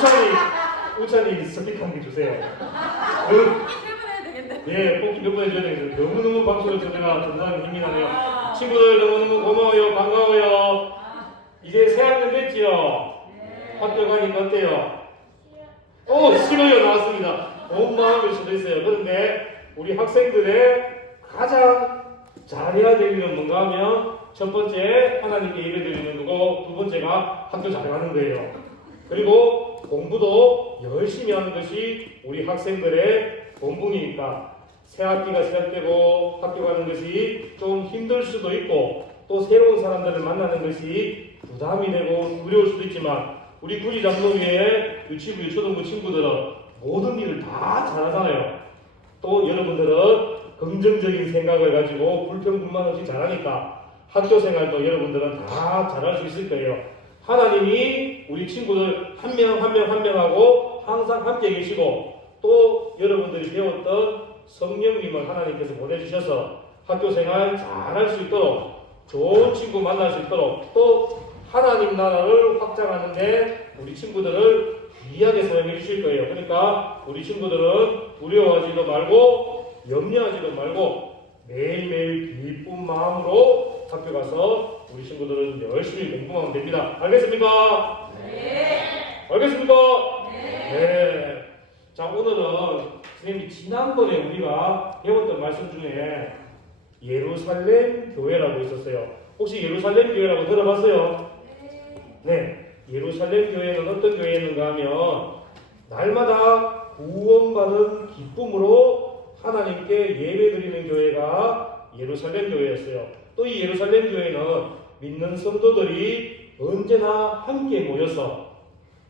우찬이 스피커 한 개 주세요. 예, 뽑기 몇 번 해줘야 되겠어요. 너무너무 박수를 쳐내가 전달하는 힘이 나네요. 친구들 너무너무 고마워요. 반가워요. 이제 새 학년 됐지요? 학교 가니까 어때요? 싫어요. 나왔습니다. 온 마음일 수도 있어요. 그런데 우리 학생들의 가장 잘해야 될 일은 뭔가 하면 첫 번째 하나님께 예배드리는 거고 두 번째가 학교 잘 가는 거예요. 그리고 공부도 열심히 하는 것이 우리 학생들의 본분이니까 새 학기가 시작되고 학교 가는 것이 좀 힘들 수도 있고 또 새로운 사람들을 만나는 것이 부담이 되고 두려울 수도 있지만 우리 구리장로교회 유치부, 유초등부 친구들은 모든 일을 다 잘하잖아요. 또 여러분들은 긍정적인 생각을 가지고 불평불만 없이 잘하니까 학교 생활도 여러분들은 다 잘할 수 있을 거예요. 하나님이 우리 친구들 한 명 한 명 한 명하고 항상 함께 계시고 또 여러분들이 배웠던 성령님을 하나님께서 보내주셔서 학교 생활 잘할 수 있도록 좋은 친구 만날 수 있도록 또 하나님 나라를 확장하는데 우리 친구들을 귀하게 사용해 주실 거예요. 그러니까 우리 친구들은 두려워하지도 말고 염려하지도 말고 매일매일 기쁜 마음으로 학교 가서 우리 친구들은 열심히 공부하면 됩니다. 알겠습니까? 네. 알겠습니까? 네. 자, 오늘은 선생님이 지난번에 우리가 배웠던 말씀 중에 예루살렘 교회라고 있었어요. 혹시 예루살렘 교회라고 들어봤어요? 네. 예루살렘 교회는 어떤 교회였는가 하면 날마다 구원받은 기쁨으로 하나님께 예배드리는 교회가 예루살렘 교회였어요. 또 이 예루살렘 교회는 믿는 성도들이 언제나 함께 모여서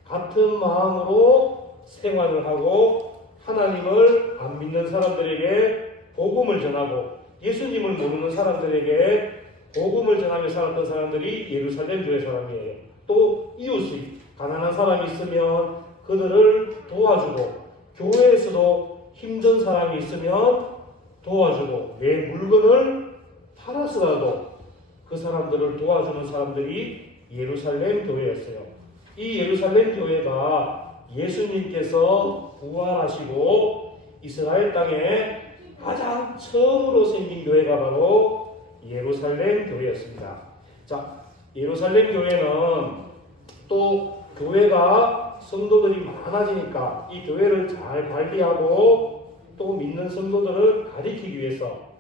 같은 마음으로 생활을 하고 하나님을 안 믿는 사람들에게 복음을 전하고 예수님을 모르는 사람들에게 복음을 전하며 살았던 사람들이 예루살렘 교회 사람이에요. 또 이웃이 가난한 사람이 있으면 그들을 도와주고 교회에서도 힘든 사람이 있으면 도와주고 내 물건을 팔아서라도 그 사람들을 도와주는 사람들이 예루살렘 교회였어요. 이 예루살렘 교회가 예수님께서 부활하시고 이스라엘 땅에 가장 처음으로 생긴 교회가 바로 예루살렘 교회였습니다. 자, 예루살렘 교회는 또 교회가 성도들이 많아지니까 이 교회를 잘 관리하고 또 믿는 성도들을 가리키기 위해서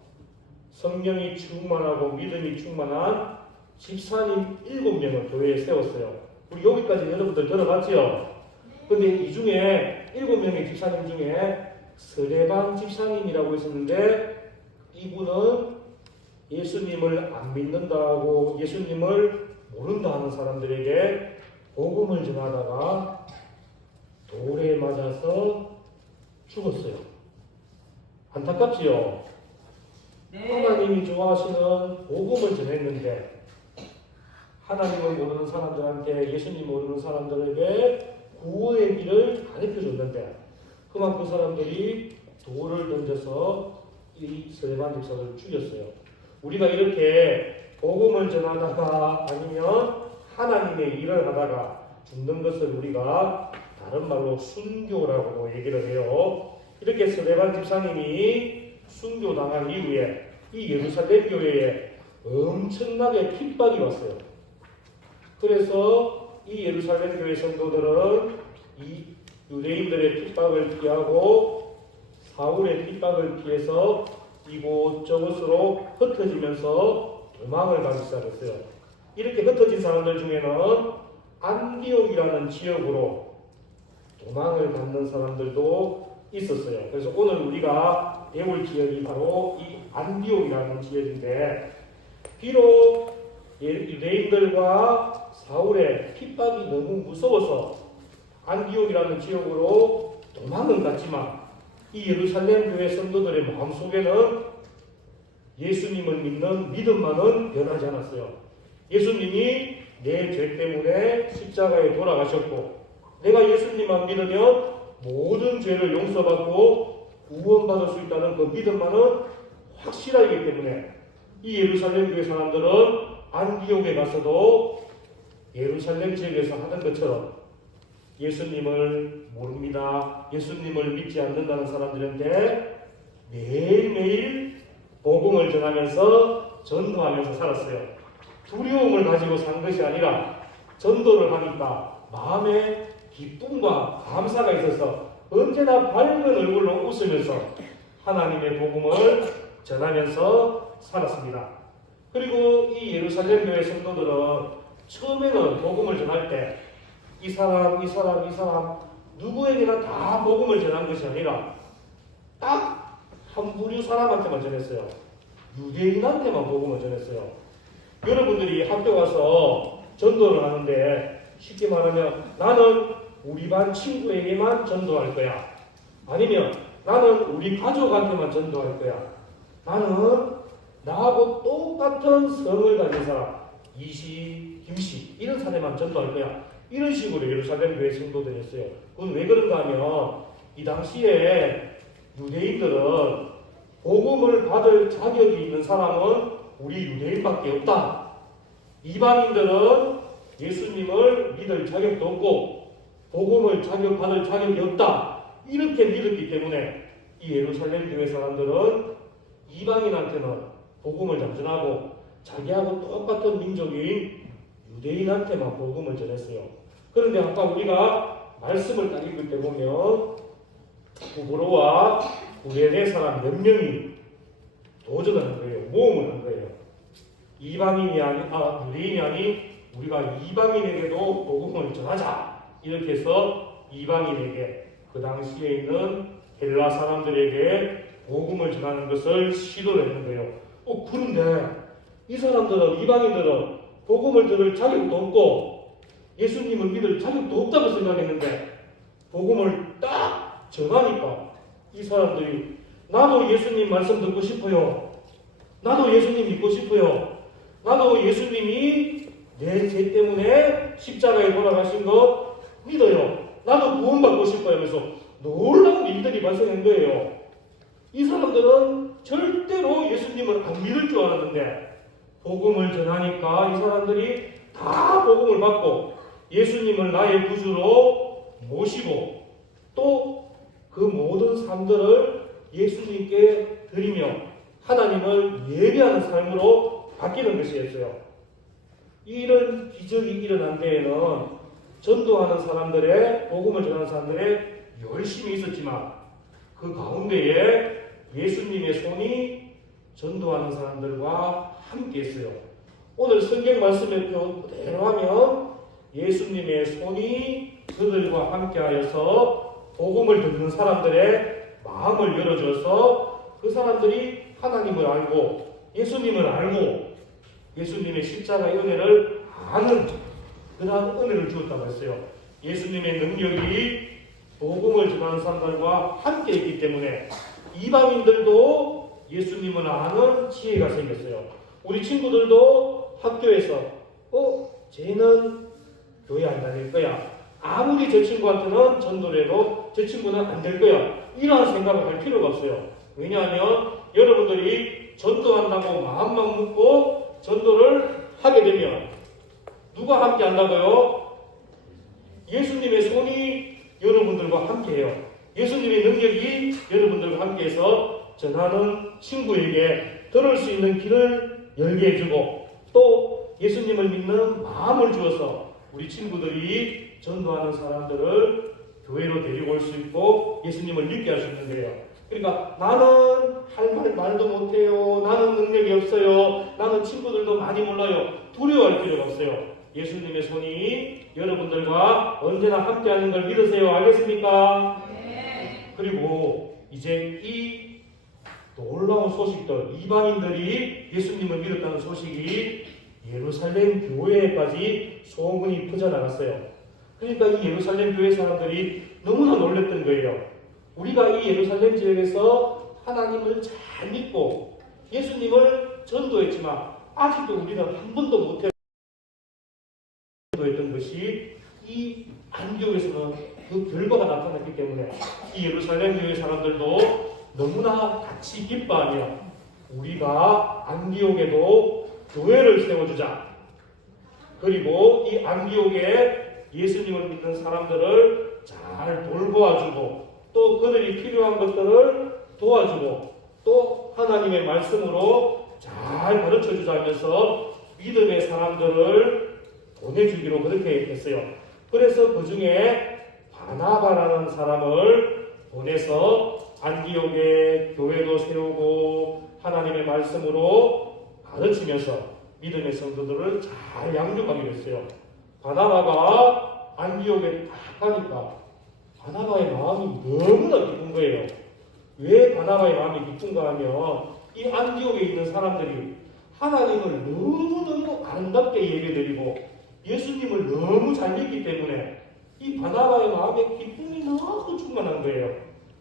성령이 충만하고 믿음이 충만한 집사님 7명을 교회에 세웠어요. 우리 여기까지 여러분들 들어봤죠? 근데 이 중에 7명의 집사님 중에 스데반 집사님이라고 있었는데 이분은 예수님을 안 믿는다고 예수님을 모른다 하는 사람들에게 복음을 전하다가 돌에 맞아서 죽었어요. 안타깝지요? 네. 하나님이 좋아하시는 복음을 전했는데 하나님을 모르는 사람들한테 예수님 모르는 사람들에게 구원의 길을 가르쳐줬는데 그만 그 사람들이 돌을 던져서 이 스데반 집사를 죽였어요. 우리가 이렇게 복음을 전하다가 아니면 하나님의 일을 하다가 죽는 것을 우리가 다른 말로 순교라고 얘기를 해요. 이렇게 스데반 집사님이 순교당한 이후에 이 예루살렘 교회에 엄청나게 핍박이 왔어요. 그래서 이 예루살렘 교회 성도들은 이 유대인들의 핍박을 피하고 사울의 핍박을 피해서 이곳저곳으로 흩어지면서 도망을 가기 시작했어요. 이렇게 흩어진 사람들 중에는 안디옥이라는 지역으로 도망을 갖는 사람들도 있었어요. 그래서 오늘 우리가 배울 지역이 바로 이 안디옥이라는 지역인데 비록 유대인들과 사울의 핍박이 너무 무서워서 안디옥이라는 지역으로 도망은 갔지만 이 예루살렘 교회 성도들의 마음속에는 예수님을 믿는 믿음만은 변하지 않았어요. 예수님이 내 죄 때문에 십자가에 돌아가셨고 내가 예수님만 믿으면 모든 죄를 용서받고 구원받을 수 있다는 그 믿음만은 확실하기 때문에 이 예루살렘 교회 사람들은 안디옥에 가서도 예루살렘 지역에서 하던 것처럼 예수님을 모릅니다. 예수님을 믿지 않는다는 사람들한테 매일매일 복음을 전하면서 전도하면서 살았어요. 두려움을 가지고 산 것이 아니라 전도를 하니까 마음에 기쁨과 감사가 있어서 언제나 밝은 얼굴로 웃으면서 하나님의 복음을 전하면서 살았습니다. 그리고 이 예루살렘 교회 성도들은 처음에는 복음을 전할 때 이 사람 누구에게나 다 복음을 전한 것이 아니라 딱 한 부류 사람한테만 전했어요. 유대인한테만 복음을 전했어요. 여러분들이 학교 가서 전도를 하는데 쉽게 말하면 나는 우리 반 친구에게만 전도할 거야. 아니면 나는 우리 가족한테만 전도할 거야. 나는 나하고 똑같은 성을 가진 사람, 이씨, 김씨 이런 사람만 전도할 거야. 이런 식으로 예루살렘 교회 성도들이었어요. 그건 왜 그런가 하면 이 당시에 유대인들은 복음을 받을 자격이 있는 사람은 우리 유대인밖에 없다. 이방인들은 예수님을 믿을 자격도 없고 복음을 받을 자격이 없다. 이렇게 믿었기 때문에 이 예루살렘 교회 사람들은 이방인한테는 복음을 전하고 자기하고 똑같은 민족인 유대인한테만 복음을 전했어요. 그런데 아까 우리가 말씀을 딱 읽을 때 보면 구브로와 구레네 사람 몇 명이 도전을 한 거예요. 모험을 한 거예요. 유대인이 아닌 우리가 이방인에게도 복음을 전하자. 이렇게 해서 이방인에게 그 당시에 있는 헬라 사람들에게 복음을 전하는 것을 시도를 했는 거예요. 그런데 이 사람들은 이방인들은 복음을 들을 자격도 없고 예수님을 믿을 자격도 없다고 생각했는데 복음을 딱 전하니까 이 사람들이 나도 예수님 말씀 듣고 싶어요. 나도 예수님 믿고 싶어요. 나도 예수님이 내 죄 때문에 십자가에 돌아가신 거 믿어요. 나도 구원받고 싶어요 하면서 놀라운 일들이 발생한 거예요. 이 사람들은 절대로 예수님을 안 믿을 줄 알았는데 복음을 전하니까 이 사람들이 다 복음을 받고 예수님을 나의 구주로 모시고 또 그 모든 삶들을 예수님께 드리며 하나님을 예배하는 삶으로 바뀌는 것이었어요. 이런 기적이 일어난 데에는 전도하는 사람들의 복음을 전하는 사람들의 열심이 있었지만 그 가운데에 예수님의 손이 전도하는 사람들과 함께 했어요. 오늘 성경 말씀을 그대로 하면 예수님의 손이 그들과 함께 하여서 복음을 듣는 사람들의 마음을 열어줘서 그 사람들이 하나님을 알고 예수님을 알고 예수님의 십자가의 은혜를 아는 그러한 은혜를 주었다고 했어요. 예수님의 능력이 복음을 전하는 사람들과 함께 있기 때문에 이방인들도 예수님을 아는 지혜가 생겼어요. 우리 친구들도 학교에서 쟤는 교회 안 다닐 거야. 아무리 저 친구한테는 전도를 해도 저 친구는 안 될 거야. 이러한 생각을 할 필요가 없어요. 왜냐하면 여러분들이 전도한다고 마음만 먹고 전도를 하게 되면 누가 함께 한다고요? 예수님의 손이 여러분들과 함께해요. 예수님의 능력이 여러분들과 함께해서 전하는 친구에게 들을 수 있는 길을 열게 해주고 또 예수님을 믿는 마음을 주어서 우리 친구들이 전도하는 사람들을 교회로 데리고 올 수 있고 예수님을 믿게 할 수 있는 거예요. 그러니까 나는 할 말도 못해요. 나는 능력이 없어요. 나는 친구들도 많이 몰라요. 두려워할 필요가 없어요. 예수님의 손이 여러분들과 언제나 함께하는 걸 믿으세요. 알겠습니까? 네. 그리고 이제 이 놀라운 소식들, 이방인들이 예수님을 믿었다는 소식이 예루살렘 교회에까지 소문이 퍼져나갔어요. 그러니까 이 예루살렘 교회 사람들이 너무나 놀랐던 거예요. 우리가 이 예루살렘 지역에서 하나님을 잘 믿고 예수님을 전도했지만 아직도 우리는 한 번도 못해 했던 것이 이 안디옥에서는 그 결과가 나타났기 때문에 이 예루살렘 교회 사람들도 너무나 같이 기뻐하며 우리가 안디옥에도 교회를 세워주자. 그리고 이 안디옥에 예수님을 믿는 사람들을 잘 돌보아주고 또 그들이 필요한 것들을 도와주고 또 하나님의 말씀으로 잘 가르쳐주자 하면서 믿음의 사람들을 보내주기로 그렇게 했어요. 그래서 그 중에 바나바라는 사람을 보내서 안디옥에 교회도 세우고 하나님의 말씀으로 가르치면서 믿음의 성도들을 잘 양육하기로 했어요. 바나바가 안디옥에 딱 가니까 바나바의 마음이 너무나 기쁜 거예요. 왜 바나바의 마음이 기쁜가 하면 이 안디옥에 있는 사람들이 하나님을 너무너무 아름답게 예배드리고 예수님을 너무 잘 믿기 때문에 이 바나바의 마음에 기쁨이 너무 충만한 거예요.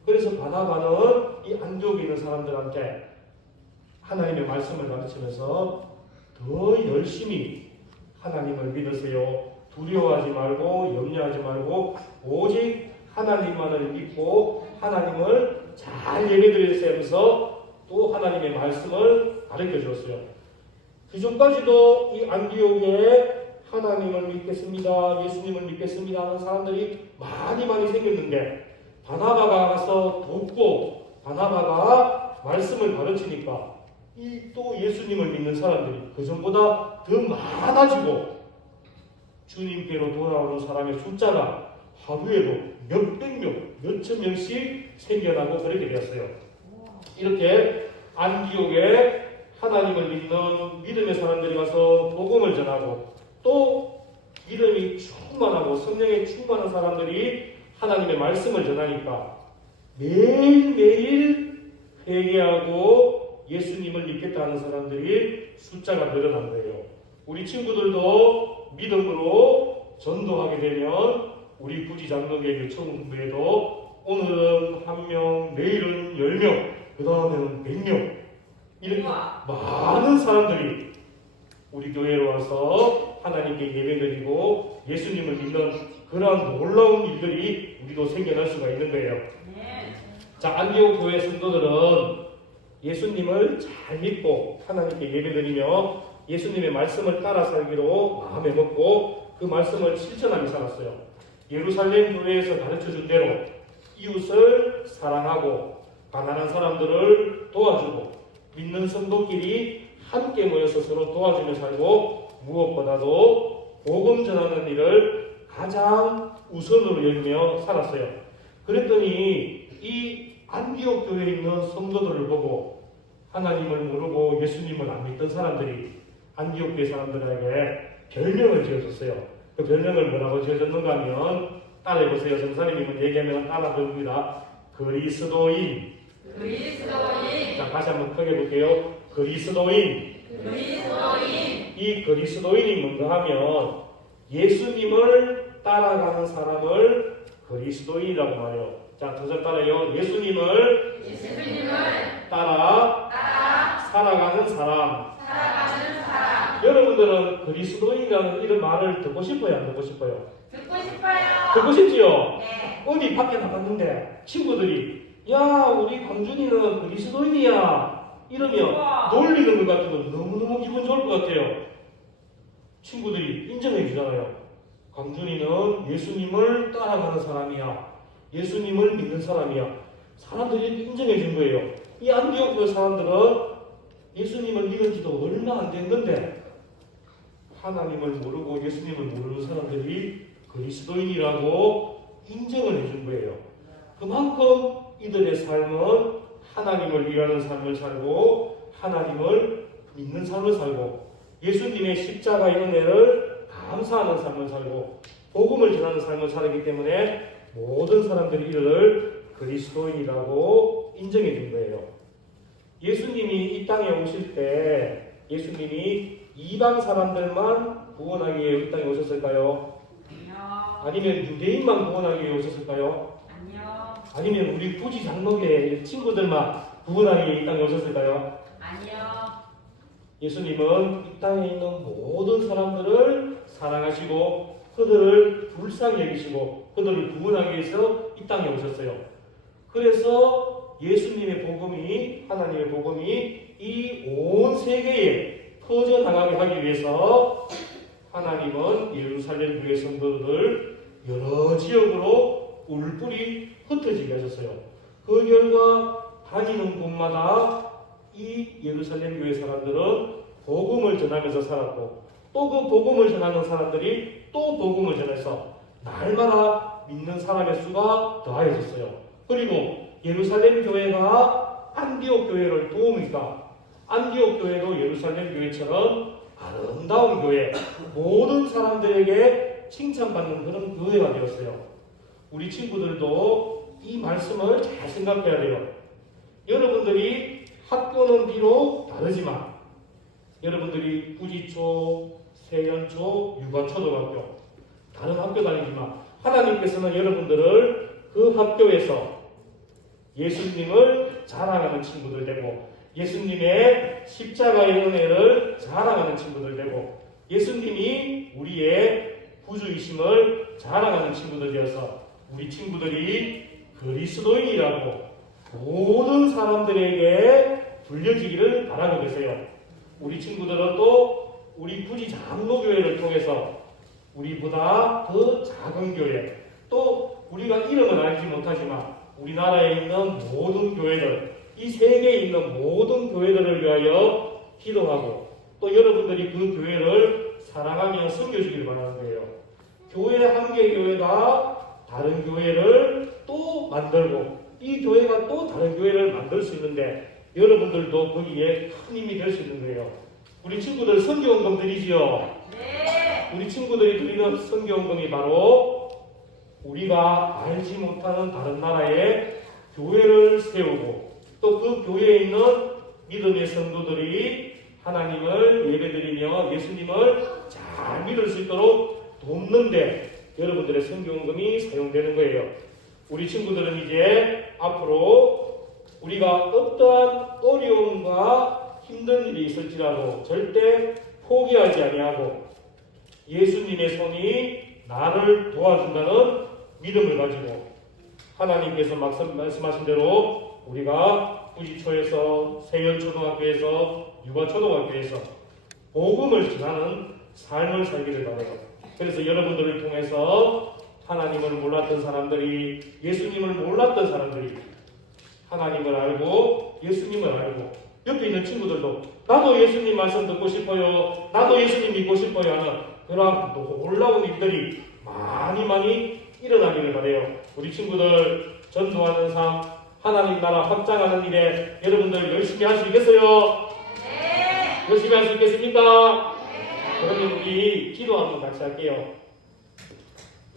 그래서 바나바는 이 안디옥에 있는 사람들한테 하나님의 말씀을 가르치면서 더 열심히 하나님을 믿으세요. 두려워하지 말고 염려하지 말고 오직 하나님만을 믿고 하나님을 잘 예배드리세요 하면서 또 하나님의 말씀을 가르쳐 주었어요. 그 전까지도 이 안디옥에 하나님을 믿겠습니다, 예수님을 믿겠습니다 하는 사람들이 많이 생겼는데 바나바가 가서 돕고 바나바가 말씀을 가르치니까 이 또 예수님을 믿는 사람들이 그 전보다 더 많아지고 주님께로 돌아오는 사람의 숫자가 하루에도 몇백 명, 몇천 명씩 생겨나고 그렇게 되었어요. 이렇게 안디옥에 하나님을 믿는 믿음의 사람들이 가서 복음을 전하고 또 믿음이 충만하고 성령에 충만한 사람들이 하나님의 말씀을 전하니까 매일매일 회개하고 예수님을 믿겠다는 사람들이 숫자가 늘어난 거예요. 우리 친구들도 믿음으로 전도하게 되면 우리 부지장로교회 유치원부에도 오늘은 1명, 내일은 10명, 그 다음에는 100명 이렇게 많은 사람들이 우리 교회로 와서 하나님께 예배드리고 예수님을 믿는 그러한 놀라운 일들이 우리도 생겨날 수가 있는 거예요. 자, 안디옥 교회 성도들은 예수님을 잘 믿고 하나님께 예배드리며 예수님의 말씀을 따라 살기로 마음에 먹고 그 말씀을 실천하며 살았어요. 예루살렘 교회에서 가르쳐준 대로 이웃을 사랑하고 가난한 사람들을 도와주고 믿는 성도끼리 함께 모여서 서로 도와주며 살고 무엇보다도 복음 전하는 일을 가장 우선으로 여기며 살았어요. 그랬더니 이 안디옥 교회에 있는 성도들을 보고 하나님을 모르고 예수님을 안 믿던 사람들이 안디옥 교회 사람들에게 별명을 지어줬어요. 그 별명을 뭐라고 지어줬는가 하면 따라해보세요. 전사님이 얘기하면 따라 부릅니다. 그리스도인. 자, 다시 한번 크게 볼게요. 그리스도인. 이 그리스도인이 뭔가 하면 예수님을 따라가는 사람을 그리스도인이라고 말해요. 자, 두 절 따라요. 예수님을 따라 살아가는 사람. 여러분들은 그리스도인이라는 이런 말을 듣고 싶어요? 안 듣고 싶어요? 듣고 싶지요? 네. 어디 밖에 나갔는데 친구들이 야, 우리 광준이는 그리스도인이야 이러면 놀리는 것 같은 건 너무너무 기분 좋을 것 같아요. 친구들이 인정해 주잖아요. 광준이는 예수님을 따라가는 사람이야. 예수님을 믿는 사람이야. 사람들이 인정해 준 거예요. 이 안디옥 교회 사람들은 예수님을 믿은 지도 얼마 안 됐는데 하나님을 모르고 예수님을 모르는 사람들이 그리스도인이라고 인정을 해준 거예요. 그만큼 이들의 삶은 하나님을 위하는 삶을 살고 하나님을 믿는 삶을 살고 예수님의 십자가의 은혜를 감사하는 삶을 살고 복음을 전하는 삶을 살기 때문에 모든 사람들이 이를 그리스도인이라고 인정해 준 거예요. 예수님이 이 땅에 오실 때 예수님이 이방 사람들만 구원하기 위해 이 땅에 오셨을까요? 아니면 유대인만 구원하기 위해 오셨을까요? 아니면 우리 부지 장로교회 친구들만 구원하기 위해 이 땅에 오셨을까요? 예수님은 이 땅에 있는 모든 사람들을 사랑하시고 그들을 불쌍히 여기시고 그들을 구원하기 위해서 이 땅에 오셨어요. 그래서 예수님의 복음이 하나님의 복음이 이 온 세계에 퍼져나가게 하기 위해서 하나님은 예루살렘 교회 성도들 여러 지역으로 울분이 흩어지게 하셨어요. 그 결과 다니는 곳마다 이 예루살렘 교회 사람들은 복음을 전하면서 살았고, 또 그 복음을 전하는 사람들이 또 복음을 전해서 날마다 믿는 사람의 수가 더해졌어요. 그리고 예루살렘 교회가 안디옥 교회를 도우니까 안디옥 교회도 예루살렘 교회처럼 아름다운 교회, 모든 사람들에게 칭찬받는 그런 교회가 되었어요. 우리 친구들도 이 말씀을 잘 생각해야 돼요. 여러분들이 학교는 비록 다르지만 여러분들이 부지초, 세연초, 유관초등학교 다른 학교 다니지만 하나님께서는 여러분들을 그 학교에서 예수님을 자랑하는 친구들 되고, 예수님의 십자가의 은혜를 자랑하는 친구들 되고, 예수님이 우리의 구주이심을 자랑하는 친구들 되어서 우리 친구들이 그리스도인이라고 모든 사람들에게 불려지기를 바라고 계세요. 우리 친구들은 또 우리 부지 장로교회를 통해서 우리보다 더 작은 교회, 또 우리가 이름은 알지 못하지만 우리나라에 있는 모든 교회들, 이 세계에 있는 모든 교회들을 위하여 기도하고, 또 여러분들이 그 교회를 사랑하며 섬겨주길 바라는 거예요. 교회 한 개 교회가 다른 교회를 또 만들고, 이 교회가 또 다른 교회를 만들 수 있는데 여러분들도 거기에 큰 힘이 될 수 있는 거예요. 우리 친구들 선교원금 드리지요? 네. 우리 친구들이 드리는 선교원금이 바로 우리가 알지 못하는 다른 나라에 교회를 세우고, 또 그 교회에 있는 믿음의 성도들이 하나님을 예배드리며 예수님을 잘 믿을 수 있도록 돕는데 여러분들의 선교원금이 사용되는 거예요. 우리 친구들은 이제 앞으로 우리가 어떠한 어려움과 힘든 일이 있을지라도 절대 포기하지 아니하고 예수님의 손이 나를 도와준다는 믿음을 가지고, 하나님께서 말씀하신 대로 우리가 부지초에서, 세연초등학교에서, 유아초등학교에서 복음을 전하는 삶을 살기를 바라요. 그래서 여러분들을 통해서 하나님을 몰랐던 사람들이, 예수님을 몰랐던 사람들이 하나님을 알고 예수님을 알고, 옆에 있는 친구들도 나도 예수님 말씀 듣고 싶어요, 나도 예수님 믿고 싶어요 하는 그런 놀라운 일들이 많이 일어나기를 바라요. 우리 친구들 전도하는 삶, 하나님 나라 확장하는 일에 여러분들 열심히 할 수 있겠어요? 네. 열심히 할 수 있겠습니까? 네. 그러면 우리 기도 한번 같이 할게요.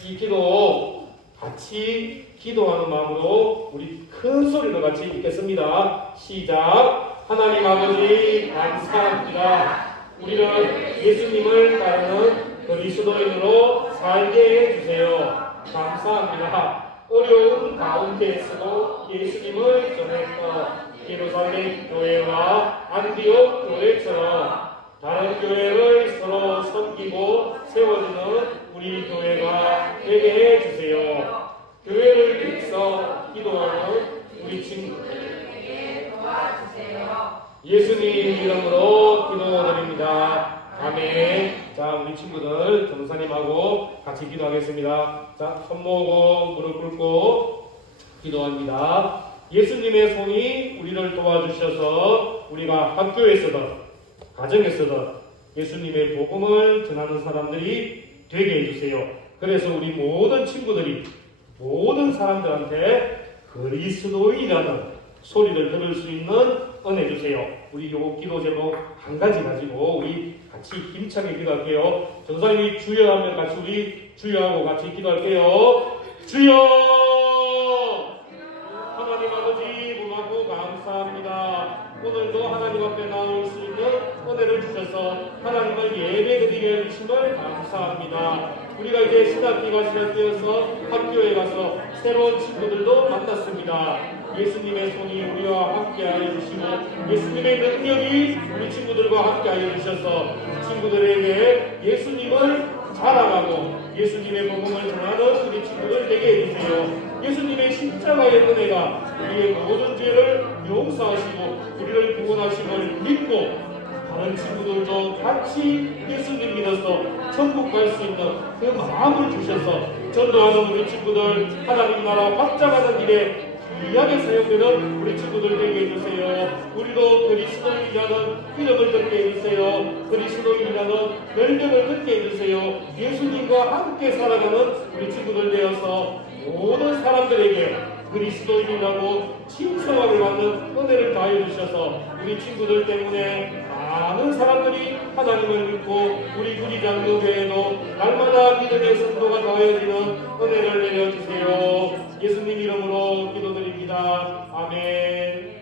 이 기도 같이 기도하는 마음으로 우리 큰 소리로 같이 읽겠습니다. 시작. 하나님 아버지 감사합니다. 우리는 예수님을 따르는 그리스도인으로 살게 해주세요. 감사합니다. 어려운 가운데에서도 예수님을 전했던 예루살렘 교회와 안디옥 교회처럼 다른 교회를 서로 섬기고 세워주는 우리 교회가 되게 해주세요. 교회를 위해서 기도하는 우리 친구들에게 도와주세요. 예수님 이름으로 기도드립니다. 아멘. 자, 우리 친구들 전사님하고 같이 기도하겠습니다. 자, 손 모으고 무릎 꿇고 기도합니다. 예수님의 손이 우리를 도와주셔서 우리가 학교에서든 가정에서든 예수님의 복음을 전하는 사람들이 되게 해주세요. 그래서 우리 모든 친구들이 모든 사람들한테 그리스도인이라는 소리를 들을 수 있는 은혜 주세요. 우리 요 기도 제목 한 가지 가지고 우리 같이 힘차게 기도할게요. 전사님이 주여 하면 같이 우리 주여하고 같이 기도할게요. 주여! 하나님 아버지 고맙고 감사합니다. 오늘도 하나님 앞에 나올 수 있는 은혜를 주셔서 하나님을 예배드리게 해주심을 감사합니다. 우리가 이제 신학기가 시작되어서 학교에 가서 새로운 친구들도 만났습니다. 예수님의 손이 우리와 함께하여 주시고 예수님의 능력이 우리 친구들과 함께하여 주셔서 친구들에게 예수님을 자랑하고 예수님의 복음을 전하는 우리 친구들 되게 해주세요. 예수님의 십자가의 은혜가 우리의 모든 죄를 용서하시고 우리를 구원하심을 믿고 다른 친구들도 같이 예수님 믿어서 천국 갈 수 있는 그 마음을 주셔서 전도하는 우리 친구들 하나님 나라 확장하는 길에 귀하게 사용되는 우리 친구들 되게 해주세요. 우리도 그리스도인이라는 이름을 듣게 해주세요. 그리스도인이라는 별명을 듣게 해주세요. 예수님과 함께 살아가는 우리 친구들 되어서 모든 사람들에게 그리스도인이라고 칭송함을 받는 은혜를 다해 주셔서 우리 친구들 때문에 많은 사람들이 하나님을 믿고 우리 구리장로교회도 날마다 믿음의 선도가 더해지는 은혜를 내려주세요. 예수님 이름으로 기도드립니다. 아멘.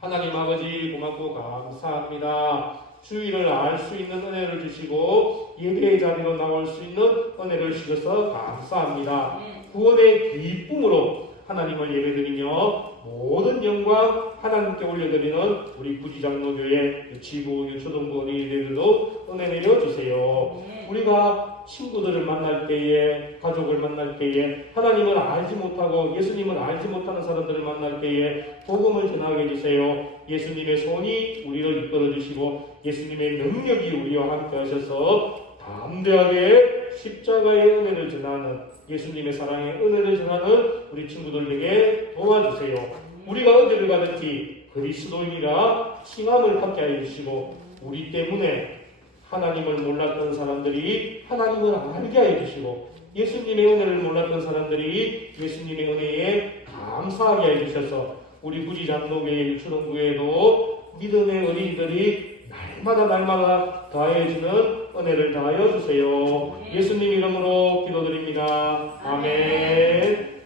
하나님 아버지 고맙고 감사합니다. 주의를 알 수 있는 은혜를 주시고 예배의 자리로 나올 수 있는 은혜를 주셔서 감사합니다. 구원의 기쁨으로 하나님을 예배드리며 모든 영광 하나님께 올려드리는 우리 구지장로교회 지부 초등부 어린이들도 은혜 내려주세요. 우리가 친구들을 만날 때에 가족을 만날 때에 하나님을 알지 못하고 예수님을 알지 못하는 사람들을 만날 때에 복음을 전하게 해주세요. 예수님의 손이 우리를 이끌어주시고 예수님의 능력이 우리와 함께 하셔서 담대하게 십자가의 은혜를 전하는 예수님의 사랑의 은혜를 전하는 우리 친구들에게 도와주세요. 우리가 어디를 가든지 그리스도인이라 칭함을 받게 하여 주시고 우리 때문에 하나님을 몰랐던 사람들이 하나님을 알게 하여 주시고 예수님의 은혜를 몰랐던 사람들이 예수님의 은혜에 감사하게 하여 주셔서 우리 구지장로교회 유초동교회도 믿음의 어린이들이 날마다 더해지는 은혜를 다하여 주세요. 예수님 이름으로 기도드립니다. 아멘.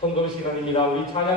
헌금 시간입니다. 우리 찬양